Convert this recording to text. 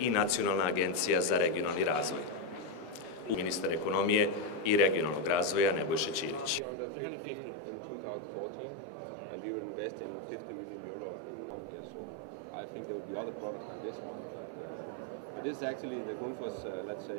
i Nacionalna agencija za regionalni razvoj. Ministar ekonomije i regionalnog razvoja Nebojša Ćirić. This is actually the Grundfos, let's say,